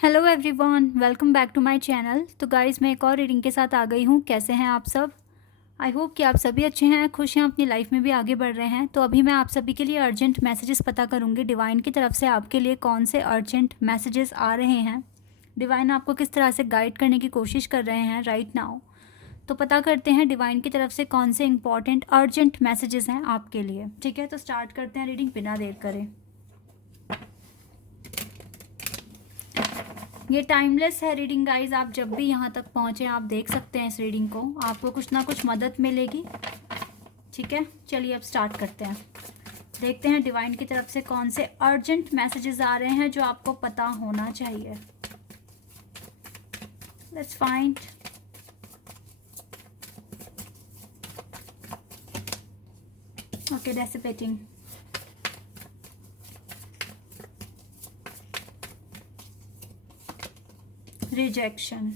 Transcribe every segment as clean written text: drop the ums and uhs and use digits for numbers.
Hello everyone, welcome back to my channel. तो guys, मैं एक और रीडिंग के साथ आ गई हूँ। कैसे हैं आप सब? आई होप कि आप सभी अच्छे हैं, खुश हैं, अपनी लाइफ में भी आगे बढ़ रहे हैं। तो अभी मैं आप सभी के लिए अर्जेंट मैसेजेस पता करूँगी डिवाइन की तरफ से आपके लिए कौन से अर्जेंट मैसेजेस आ रहे हैं, डिवाइन आपको किस तरह से गाइड करने की कोशिश कर रहे हैं राइट नाउ। तो पता करते हैं डिवाइन की तरफ से कौन से इंपॉर्टेंट अर्जेंट मैसेजेस हैं आपके लिए। ठीक है, तो स्टार्ट करते हैं रीडिंग बिना देर करें। ये टाइमलेस है रीडिंग गाइज। आप जब भी यहाँ तक पहुँचे आप देख सकते हैं इस रीडिंग को, आपको कुछ ना कुछ मदद मिलेगी। ठीक है, चलिए अब स्टार्ट करते हैं। देखते हैं डिवाइन की तरफ से कौन से अर्जेंट मैसेजेस आ रहे हैं जो आपको पता होना चाहिए। Let's find. Okay, dissipating. Rejection.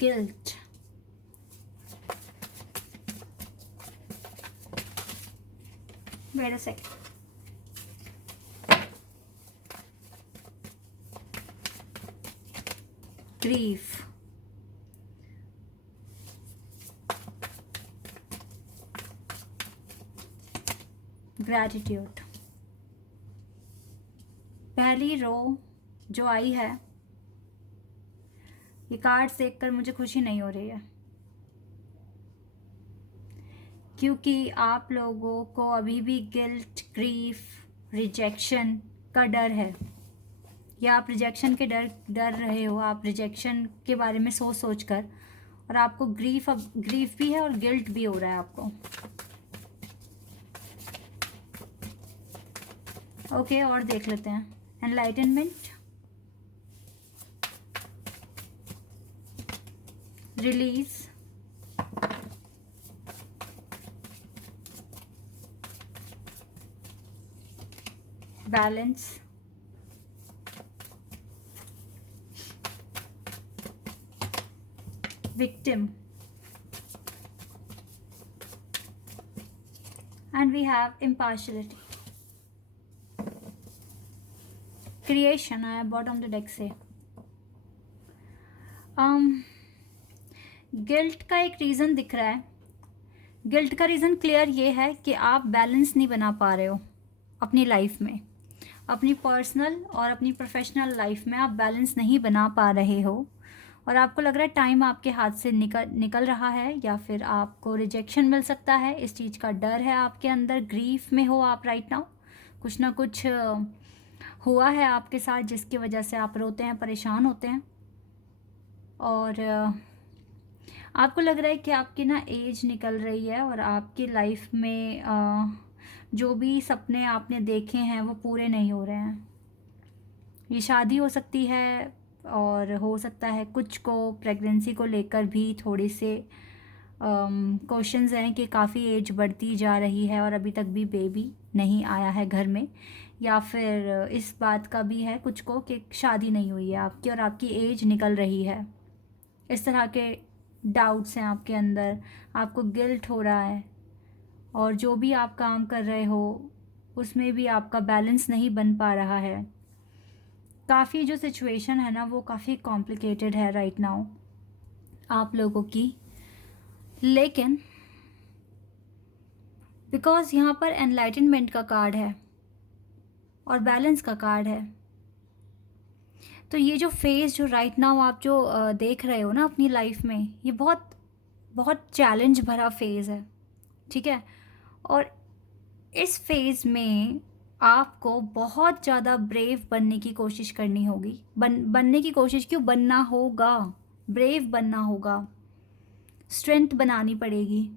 Guilt. Wait a second. Grief. Gratitude. पहली रो जो आई है, ये कार्ड्स देखकर मुझे खुशी नहीं हो रही है, क्योंकि आप लोगों को अभी भी गिल्ट, ग्रीफ, रिजेक्शन का डर है, या आप रिजेक्शन के डर रहे हो। आप रिजेक्शन के बारे में सोच सोच कर, और आपको ग्रीफ भी है और गिल्ट भी हो रहा है आपको। ओके, और देख लेते हैं। Enlightenment, release, balance, victim, and we have impartiality. Creation आया बॉटम द डेक से। गिल्ट का एक रीज़न दिख रहा है। गिल्ट का रीज़न क्लियर ये है कि आप बैलेंस नहीं बना पा रहे हो अपनी लाइफ में, अपनी पर्सनल और अपनी प्रोफेशनल लाइफ में आप बैलेंस नहीं बना पा रहे हो, और आपको लग रहा है टाइम आपके हाथ से निकल रहा है, या फिर आपको रिजेक्शन मिल सकता है। इस चीज़ का डर है आपके अंदर। ग्रीफ में हो आप राइट नाउ, कुछ ना कुछ हुआ है आपके साथ जिसकी वजह से आप रोते हैं, परेशान होते हैं, और आपको लग रहा है कि आपकी ना एज निकल रही है और आपकी लाइफ में जो भी सपने आपने देखे हैं वो पूरे नहीं हो रहे हैं। ये शादी हो सकती है, और हो सकता है कुछ को प्रेगनेंसी को लेकर भी थोड़े से क्वेश्चंस हैं कि काफ़ी एज बढ़ती जा रही है और अभी तक भी बेबी नहीं आया है घर में, या फिर इस बात का भी है कुछ को कि शादी नहीं हुई है आपकी और आपकी एज निकल रही है। इस तरह के डाउट्स हैं आपके अंदर, आपको गिल्ट हो रहा है, और जो भी आप काम कर रहे हो उसमें भी आपका बैलेंस नहीं बन पा रहा है। काफ़ी जो सिचुएशन है ना वो काफ़ी कॉम्प्लिकेटेड है राइट नाउ आप लोगों की, लेकिन बिकॉज यहाँ पर एनलाइटनमेंट का कार्ड है और बैलेंस का कार्ड है, तो ये जो फेज़ जो राइट नाउ आप जो देख रहे हो ना अपनी लाइफ में, ये बहुत बहुत चैलेंज भरा फेज़ है। ठीक है, और इस फेज़ में आपको बहुत ज़्यादा ब्रेव बनने की कोशिश करनी होगी। बनने की कोशिश क्यों, बनना होगा, ब्रेव बनना होगा, स्ट्रेंथ बनानी पड़ेगी,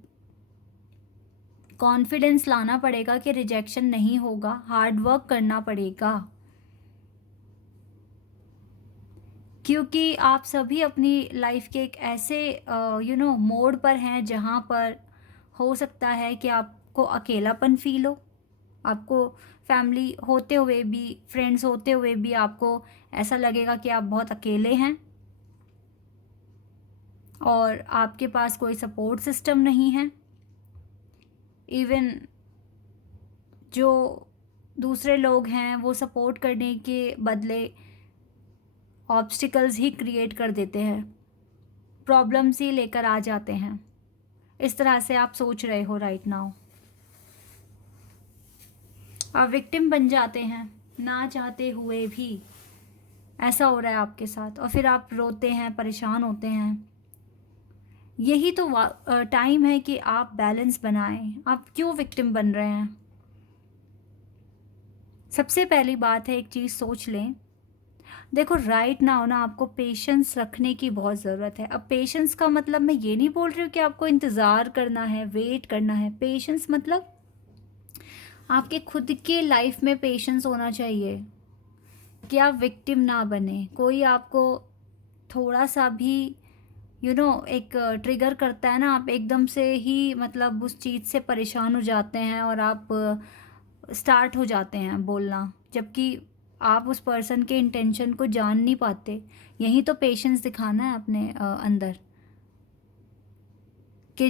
कॉन्फिडेंस लाना पड़ेगा कि रिजेक्शन नहीं होगा, हार्ड वर्क करना पड़ेगा, क्योंकि आप सभी अपनी लाइफ के एक ऐसे मोड़ पर हैं जहाँ पर हो सकता है कि आपको अकेलापन फील हो, आपको फैमिली होते हुए भी, फ्रेंड्स होते हुए भी आपको ऐसा लगेगा कि आप बहुत अकेले हैं और आपके पास कोई सपोर्ट सिस्टम नहीं है। इवन जो दूसरे लोग हैं वो सपोर्ट करने के बदले ऑब्स्टिकल्स ही क्रिएट कर देते हैं, प्रॉब्लम्स ही लेकर आ जाते हैं। इस तरह से आप सोच रहे हो राइट नाउ। आप विक्टिम बन जाते हैं ना चाहते हुए भी, ऐसा हो रहा है आपके साथ, और फिर आप रोते हैं, परेशान होते हैं। यही तो टाइम है कि आप बैलेंस बनाएं। आप क्यों विक्टिम बन रहे हैं? सबसे पहली बात है, एक चीज़ सोच लें। देखो राइट नाउ ना आपको पेशेंस रखने की बहुत ज़रूरत है। अब पेशेंस का मतलब मैं ये नहीं बोल रही हूँ कि आपको इंतज़ार करना है, वेट करना है। पेशेंस मतलब आपके खुद के लाइफ में पेशेंस होना चाहिए कि आप विक्टिम ना बने। कोई आपको थोड़ा सा भी एक ट्रिगर करता है ना, आप एकदम से ही मतलब उस चीज़ से परेशान हो जाते हैं और आप स्टार्ट हो जाते हैं बोलना, जबकि आप उस पर्सन के इंटेंशन को जान नहीं पाते। यही तो पेशेंस दिखाना है अपने अंदर, कि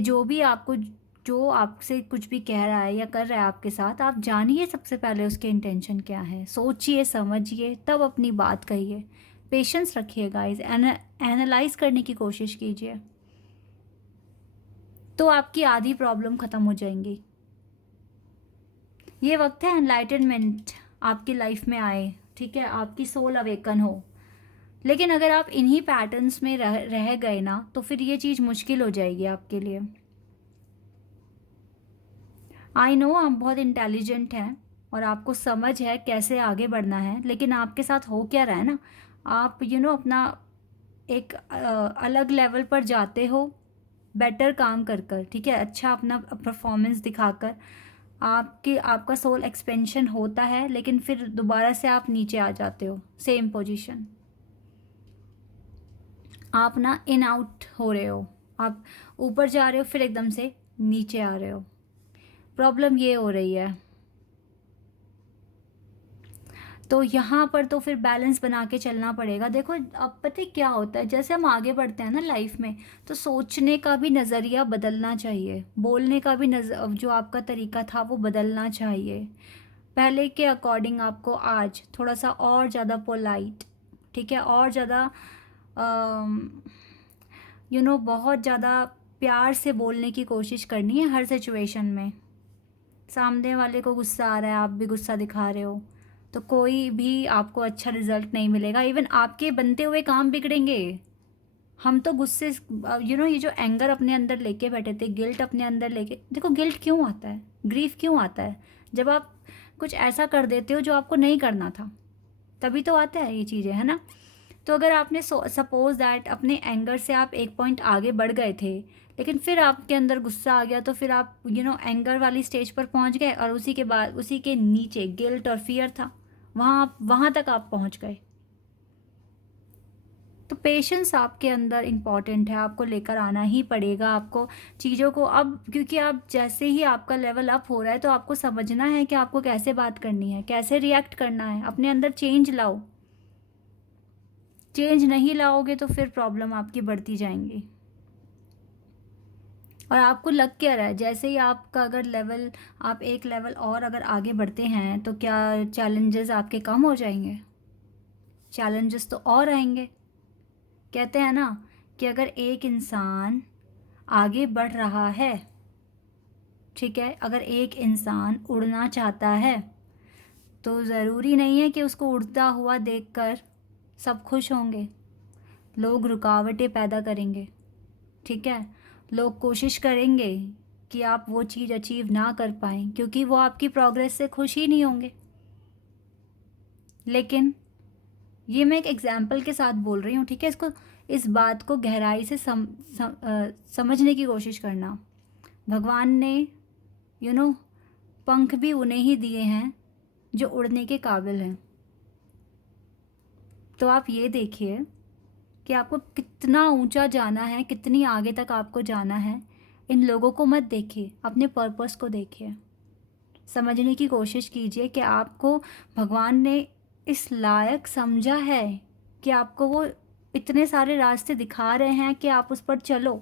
जो आपसे कुछ भी कह रहा है या कर रहा है आपके साथ, आप जानिए सबसे पहले उसके इंटेंशन क्या है, सोचिए समझिए तब अपनी बात कहिए। पेशेंस रखिए गाइस, एनालाइज करने की कोशिश कीजिए, तो आपकी आधी प्रॉब्लम ख़त्म हो जाएंगी। ये वक्त है एनलाइटनमेंट आपकी लाइफ में आए, ठीक है, आपकी सोल अवेकन हो। लेकिन अगर आप इन्हीं पैटर्न्स में रह गए ना, तो फिर ये चीज़ मुश्किल हो जाएगी आपके लिए। आई नो आप बहुत इंटेलिजेंट हैं और आपको समझ है कैसे आगे बढ़ना है, लेकिन आपके साथ हो क्या रहा है ना, आप अपना एक अलग लेवल पर जाते हो, बेटर काम कर, ठीक है, अच्छा अपना परफॉर्मेंस दिखाकर आपका सोल एक्सपेंशन होता है, लेकिन फिर दोबारा से आप नीचे आ जाते हो, सेम पोजीशन। आप ना इन आउट हो रहे हो, आप ऊपर जा रहे हो फिर एकदम से नीचे आ रहे हो। प्रॉब्लम ये हो रही है। तो यहाँ पर तो फिर बैलेंस बना के चलना पड़ेगा। देखो अब पता है क्या होता है, जैसे हम आगे बढ़ते हैं ना लाइफ में, तो सोचने का भी नज़रिया बदलना चाहिए, बोलने का भी जो आपका तरीका था वो बदलना चाहिए। पहले के अकॉर्डिंग आपको आज थोड़ा सा और ज़्यादा पोलाइट, ठीक है, और ज़्यादा बहुत ज़्यादा प्यार से बोलने की कोशिश करनी है हर सिचुएशन में। सामने वाले को गुस्सा आ रहा है, आप भी गुस्सा दिखा रहे हो, तो कोई भी आपको अच्छा रिजल्ट नहीं मिलेगा। इवन आपके बनते हुए काम बिगड़ेंगे। हम तो गुस्से ये जो एंगर अपने अंदर लेके बैठे थे, गिल्ट अपने अंदर लेके, देखो गिल्ट क्यों आता है, ग्रीफ क्यों आता है? जब आप कुछ ऐसा कर देते हो जो आपको नहीं करना था, तभी तो आता है ये चीज़ें, है ना। तो अगर आपने सपोज दैट अपने एंगर से आप एक पॉइंट आगे बढ़ गए थे, लेकिन फिर आपके अंदर गुस्सा आ गया, तो फिर आप एंगर वाली स्टेज पर पहुंच गए, और उसी के बाद उसी के नीचे गिल्ट और फियर था, वहाँ तक आप पहुंच गए। तो पेशेंस आपके अंदर इम्पॉर्टेंट है, आपको लेकर आना ही पड़ेगा आपको चीज़ों को अब, क्योंकि आप जैसे ही आपका लेवल अप हो रहा है, तो आपको समझना है कि आपको कैसे बात करनी है, कैसे रिएक्ट करना है। अपने अंदर चेंज लाओ। चेंज नहीं लाओगे तो फिर प्रॉब्लम आपकी बढ़ती जाएंगी। और आपको लग क्या रहा है, जैसे ही आपका अगर लेवल, आप एक लेवल और अगर आगे बढ़ते हैं, तो क्या चैलेंजेस आपके कम हो जाएंगे? चैलेंजेस तो और आएंगे। कहते हैं ना कि अगर एक इंसान आगे बढ़ रहा है, ठीक है, अगर एक इंसान उड़ना चाहता है, तो ज़रूरी नहीं है कि उसको उड़ता हुआ देखकर सब खुश होंगे। लोग रुकावटें पैदा करेंगे, ठीक है, लोग कोशिश करेंगे कि आप वो चीज़ अचीव ना कर पाएँ, क्योंकि वो आपकी प्रोग्रेस से खुश ही नहीं होंगे। लेकिन ये मैं एक एग्जाम्पल के साथ बोल रही हूँ, ठीक है, इस बात को गहराई से समझने की कोशिश करना। भगवान ने पंख भी उन्हें ही दिए हैं जो उड़ने के काबिल हैं। तो आप ये देखिए कि आपको कितना ऊंचा जाना है, कितनी आगे तक आपको जाना है। इन लोगों को मत देखिए, अपने पर्पस को देखिए। समझने की कोशिश कीजिए कि आपको भगवान ने इस लायक समझा है कि आपको वो इतने सारे रास्ते दिखा रहे हैं कि आप उस पर चलो।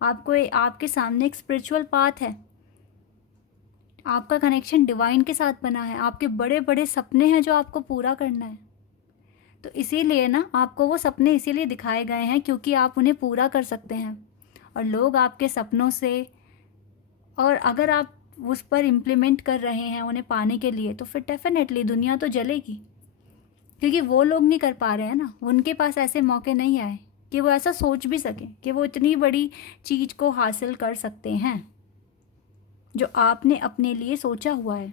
आपके सामने एक स्पिरिचुअल पाथ है, आपका कनेक्शन डिवाइन के साथ बना है, आपके बड़े बड़े सपने हैं जो आपको पूरा करना है। तो इसीलिए ना आपको वो सपने इसीलिए दिखाए गए हैं क्योंकि आप उन्हें पूरा कर सकते हैं। और लोग आपके सपनों से, और अगर आप उस पर इम्प्लीमेंट कर रहे हैं उन्हें पाने के लिए, तो फिर डेफिनेटली दुनिया तो जलेगी, क्योंकि वो लोग नहीं कर पा रहे हैं ना, उनके पास ऐसे मौके नहीं आए कि वो ऐसा सोच भी सकें कि वो इतनी बड़ी चीज़ को हासिल कर सकते हैं जो आपने अपने लिए सोचा हुआ है।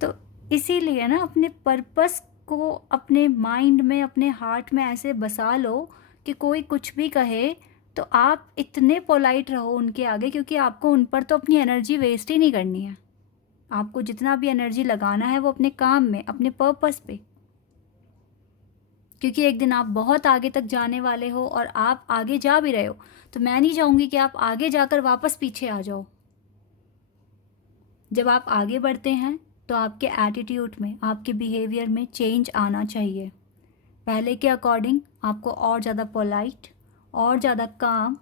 तो इसीलिए ना अपने पर्पस को अपने माइंड में, अपने हार्ट में ऐसे बसा लो कि कोई कुछ भी कहे तो आप इतने पोलाइट रहो उनके आगे, क्योंकि आपको उन पर तो अपनी एनर्जी वेस्ट ही नहीं करनी है। आपको जितना भी एनर्जी लगाना है वो अपने काम में, अपने पर्पस पे, क्योंकि एक दिन आप बहुत आगे तक जाने वाले हो और आप आगे जा भी रहे हो। तो मैं नहीं चाहूँगी कि आप आगे जाकर वापस पीछे आ जाओ। जब आप आगे बढ़ते हैं तो आपके एटीट्यूड में, आपके बिहेवियर में चेंज आना चाहिए। पहले के अकॉर्डिंग आपको और ज़्यादा पोलाइट, और ज़्यादा काम,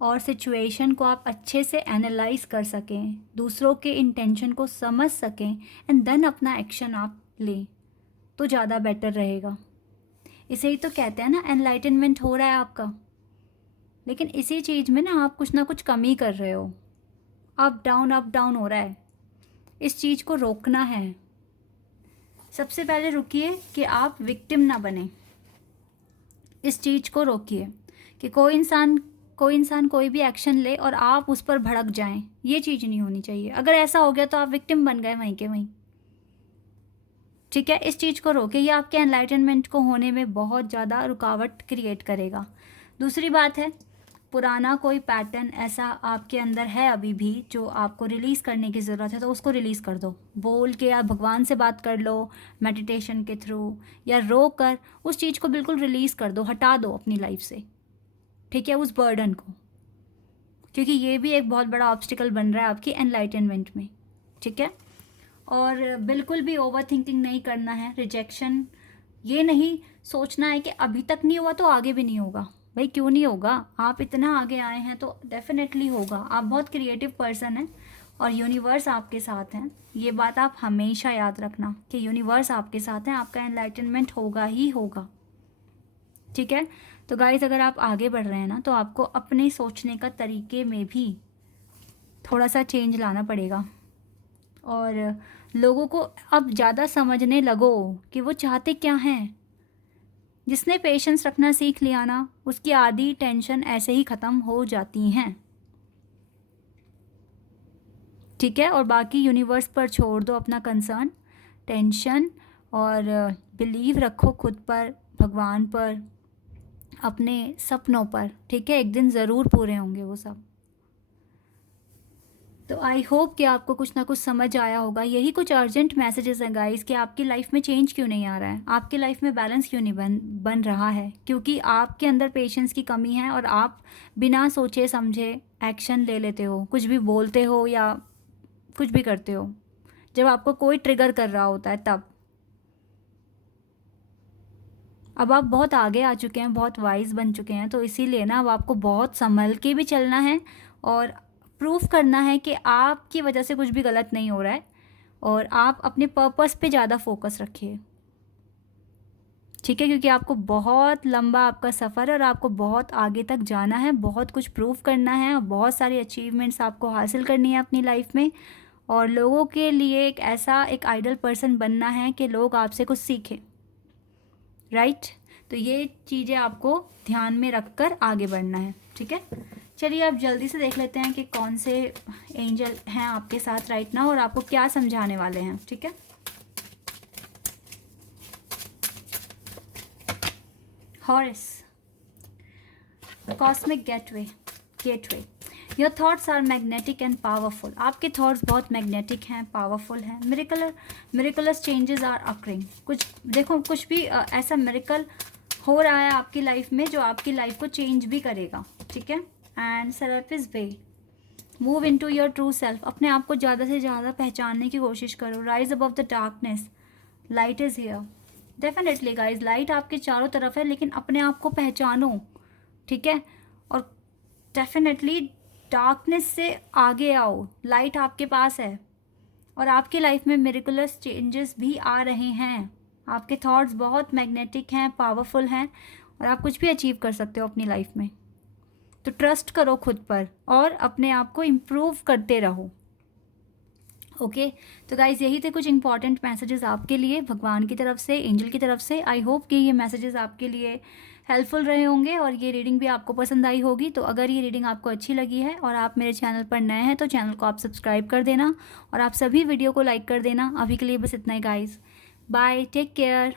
और सिचुएशन को आप अच्छे से एनालाइज कर सकें, दूसरों के इंटेंशन को समझ सकें, एंड देन अपना एक्शन आप लें, तो ज़्यादा बेटर रहेगा। इसे ही तो कहते हैं ना, एनलाइटनमेंट हो रहा है आपका। लेकिन इसी चीज़ में ना आप कुछ ना कुछ कमी कर रहे हो, अप डाउन हो रहा है। इस चीज़ को रोकना है। सबसे पहले रुकिए कि आप विक्टिम ना बने। इस चीज़ को रोकिए कि कोई इंसान कोई भी एक्शन ले और आप उस पर भड़क जाएं। ये चीज़ नहीं होनी चाहिए। अगर ऐसा हो गया तो आप विक्टिम बन गए वहीं के वहीं। ठीक है, इस चीज़ को रोके, ये आपके एनलाइटनमेंट को होने में बहुत ज़्यादा रुकावट क्रिएट करेगा। दूसरी बात है, पुराना कोई पैटर्न ऐसा आपके अंदर है अभी भी जो आपको रिलीज़ करने की ज़रूरत है, तो उसको रिलीज़ कर दो। बोल के या भगवान से बात कर लो, मेडिटेशन के थ्रू, या रो कर उस चीज़ को बिल्कुल रिलीज़ कर दो, हटा दो अपनी लाइफ से। ठीक है, उस बर्डन को, क्योंकि ये भी एक बहुत बड़ा ऑब्स्टिकल बन रहा है आपकी एनलाइटनमेंट में। ठीक है, और बिल्कुल भी ओवर थिंकिंग नहीं करना है। रिजेक्शन ये नहीं सोचना है कि अभी तक नहीं हुआ तो आगे भी नहीं होगा। भाई क्यों नहीं होगा, आप इतना आगे आए हैं तो डेफिनेटली होगा। आप बहुत क्रिएटिव पर्सन हैं और यूनिवर्स आपके साथ हैं। ये बात आप हमेशा याद रखना कि यूनिवर्स आपके साथ हैं, आपका एनलाइटनमेंट होगा ही होगा। ठीक है, तो गाइस अगर आप आगे बढ़ रहे हैं ना, तो आपको अपने सोचने का तरीके में भी थोड़ा सा चेंज लाना पड़ेगा, और लोगों को अब ज़्यादा समझने लगो कि वो चाहते क्या हैं। जिसने पेशेंस रखना सीख लिया ना, उसकी आधी टेंशन ऐसे ही ख़त्म हो जाती हैं। ठीक है, और बाकी यूनिवर्स पर छोड़ दो अपना कंसर्न, टेंशन, और बिलीव रखो खुद पर, भगवान पर, अपने सपनों पर। ठीक है, एक दिन ज़रूर पूरे होंगे वो सब। तो आई होप कि आपको कुछ ना कुछ समझ आया होगा। यही कुछ अर्जेंट मैसेजेस हैं गाइस कि आपकी लाइफ में चेंज क्यों नहीं आ रहा है, आपकी लाइफ में बैलेंस क्यों नहीं बन रहा है, क्योंकि आपके अंदर पेशेंस की कमी है और आप बिना सोचे समझे एक्शन ले लेते हो, कुछ भी बोलते हो या कुछ भी करते हो जब आपको कोई ट्रिगर कर रहा होता है तब। अब आप बहुत आगे आ चुके हैं, बहुत वाइज बन चुके हैं, तो इसीलिए ना अब आपको बहुत संभल के भी चलना है और प्रूफ करना है कि आपकी वजह से कुछ भी गलत नहीं हो रहा है, और आप अपने पर्पस पे ज़्यादा फोकस रखिए। ठीक है, क्योंकि आपको बहुत लंबा आपका सफ़र है और आपको बहुत आगे तक जाना है, बहुत कुछ प्रूफ करना है और बहुत सारी अचीवमेंट्स आपको हासिल करनी है अपनी लाइफ में, और लोगों के लिए एक ऐसा एक आइडल पर्सन बनना है कि लोग आपसे कुछ सीखें। राइट, तो ये चीज़ें आपको ध्यान में रखकर आगे बढ़ना है। ठीक है, चलिए अब जल्दी से देख लेते हैं कि कौन से एंजल हैं आपके साथ राइट नाउ और आपको क्या समझाने वाले हैं। ठीक है, हॉरिस, cosmic gateway. Your thoughts are magnetic and powerful. आपके थॉट्स बहुत मैग्नेटिक हैं, पावरफुल हैं। Miraculous changes are occurring. कुछ देखो, कुछ भी ऐसा मिरेकल हो रहा है आपकी लाइफ में जो आपकी लाइफ को चेंज भी करेगा। ठीक है, and self is way, move into your true self. अपने आप को ज़्यादा से ज़्यादा पहचानने की कोशिश करो। Rise above the darkness, light is here. Definitely guys, light आपके चारों तरफ है, लेकिन अपने आप को पहचानो। ठीक है, और डेफिनेटली डार्कनेस से आगे आओ, लाइट आपके पास है और आपके लाइफ में मिरेकुलस चेंजेस भी आ रहे हैं। आपके थॉट्स बहुत मैग्नेटिक हैं, पावरफुल हैं और आप कुछ भी अचीव कर सकते हो अपनी लाइफ में। तो ट्रस्ट करो खुद पर और अपने आप को इम्प्रूव करते रहो। ओके तो गाइज़ यही थे कुछ इंपॉर्टेंट मैसेजेस आपके लिए भगवान की तरफ से, एंजल की तरफ से। आई होप कि ये मैसेजेस आपके लिए हेल्पफुल रहे होंगे और ये रीडिंग भी आपको पसंद आई होगी। तो अगर ये रीडिंग आपको अच्छी लगी है और आप मेरे चैनल पर नए हैं तो चैनल को आप सब्सक्राइब कर देना और आप सभी वीडियो को लाइक कर देना। अभी के लिए बस इतना ही गाइज़, बाय, टेक केयर।